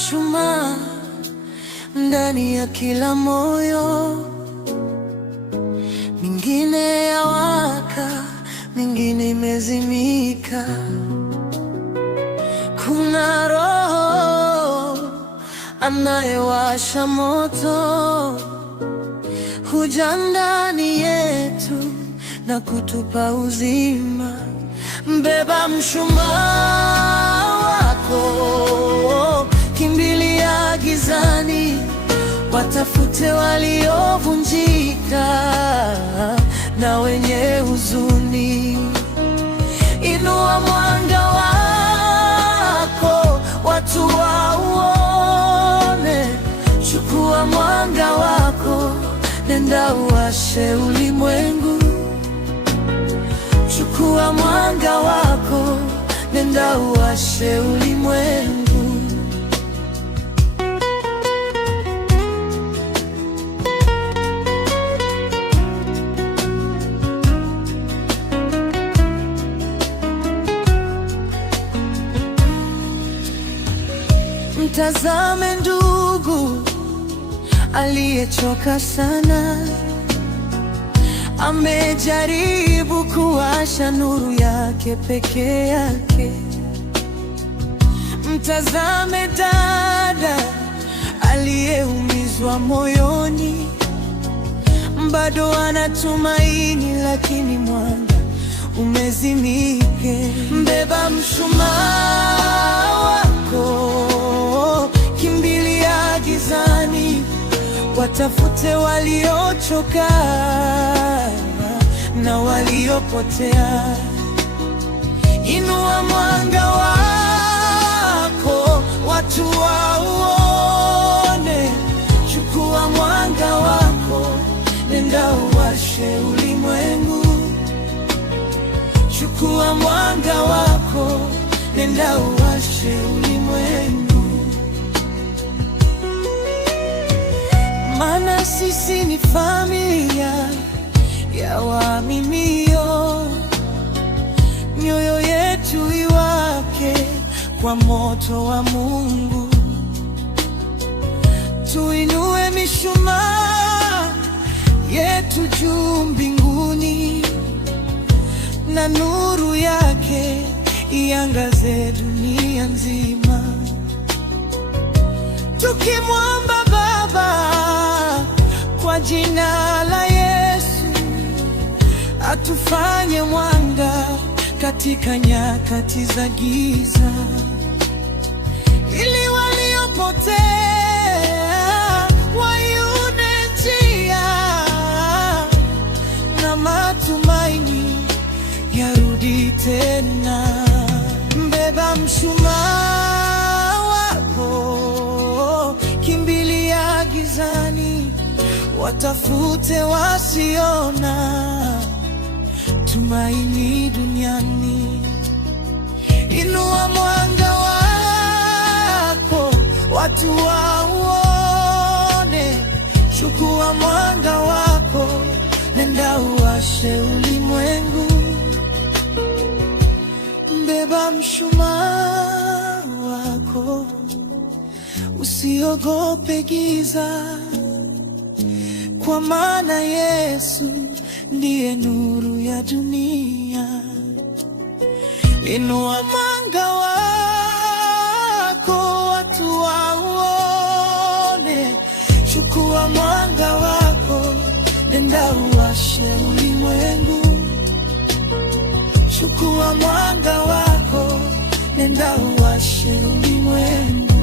mshumaa ndani ya kila moyo, mingine yawaka, mingine imezimika. Kuna Roho anayewasha moto, huja ndani yetu na kutupa uzima. Mbeba mshumaa wako, kimbilia gizani, watafute waliovunjika na wenye huzuni. Inua mwanga wako, watu wauone. Chukua mwanga wako, nenda uwashe ulimwengu. Chukua mwanga wako, nenda uwashe ulimwengu. Mtazame ndugu aliyechoka sana, amejaribu kuwasha nuru yake peke yake. Mtazame dada aliyeumizwa moyoni, bado anatumaini, lakini mwanga umezimike. Mbeba mshumaa wako, kimbilia gizani, watafute waliochoka na waliopotea. Inua mwanga wako, watu wauone. Chukua mwanga wako, nenda uwashe ulimwengu. Chukua mwanga wako, nenda uwashe ulimwengu. Maana sisi ni familia ya waaminio, mioyo yetu iwake kwa moto wa Mungu. Tuinue mishumaa yetu juu mbinguni, na nuru yake iangaze dunia nzima. Tukimwomba Baba kwa jina la Yesu, atufanye mwanga katika nyakati za giza, ili waliopotea waione njia na matumaini yarudi tena. Mbeba mshumaa wako, kimbilia gizani, watafute wasiona tumaini duniani. Inua mwanga wako, watu wauone. Chukua mwanga wako, nenda uwashe ulimwengu. Mbeba mshumaa wako, usiogope giza, kwa maana Yesu ndiye nuru ya dunia. Inua mwanga wako, watu wauone. Chukua mwanga wako, nenda uwashe ulimwengu. Chukua mwanga wako, nenda uwashe ulimwengu.